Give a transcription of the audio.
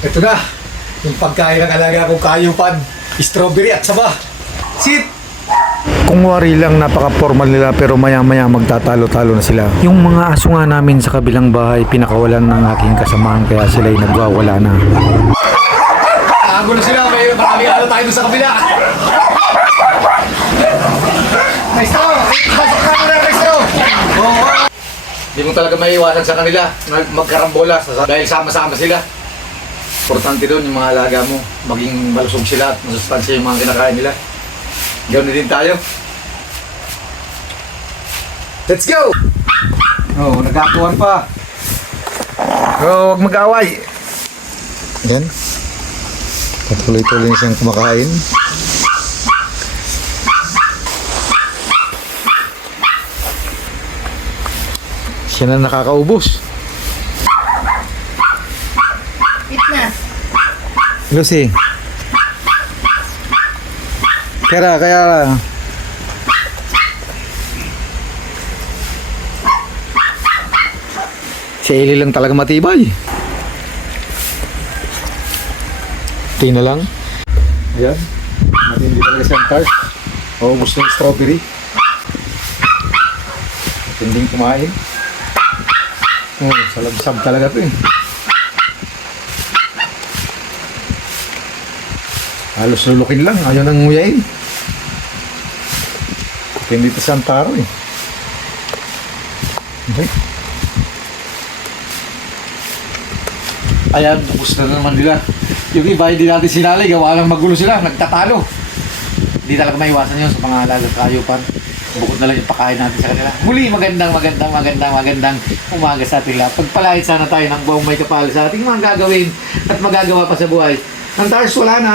Ito na, yung pagkain ng alaga kong kayupan, strawberry at saba. Sit! Kung wari lang napaka-formal nila pero maya-maya magtatalo-talo na sila. Yung mga aso nga namin sa kabilang bahay pinakawalan ng aking kasamahan kaya sila'y nagwawala na. Tago na sila, may marami ano tayo doon sa kabila. Nice to! Pasok ka na, nice to! Oo. Hindi mo talaga may iwasan sa kanila magkarambola sa- dahil sama-sama sila. Importante doon yung mga alaga mo, maging malusog sila at masustansya yung mga kinakain nila. Ganoon din tayo. Let's go! Oh, nagkatuan pa. Oh, huwag mag-away. Yan. Patuloy-tuloy siyang kumakain. Siya na nakakaubos. Eat na. Lucy. Kaya, kaya. Si Eli lang talaga matibay. Tingnan na lang. Ayan. Matindi talaga siyang. O, gusto ng strawberry. Matinding kumain. Oh, salabsab talaga to eh. Halos lulukin lang. Ayaw nang nguyain. Matindi to siyang taro eh. Okay. Ayan, ubus na naman nila. Yung iba, hindi natin sinali, gawa lang magulo sila, nagtatalo. Hindi talaga maiwasan yun sa mga alaga kayupan. Bukod na lang yung pakain natin sa kanila. Muli, magandang, magandang, magandang, magandang umaga sa ating lahat. Pagpalahit sana tayo ng buong may kapal sa ating mga gagawin at magagawa pa sa buhay. Ang tars, wala na.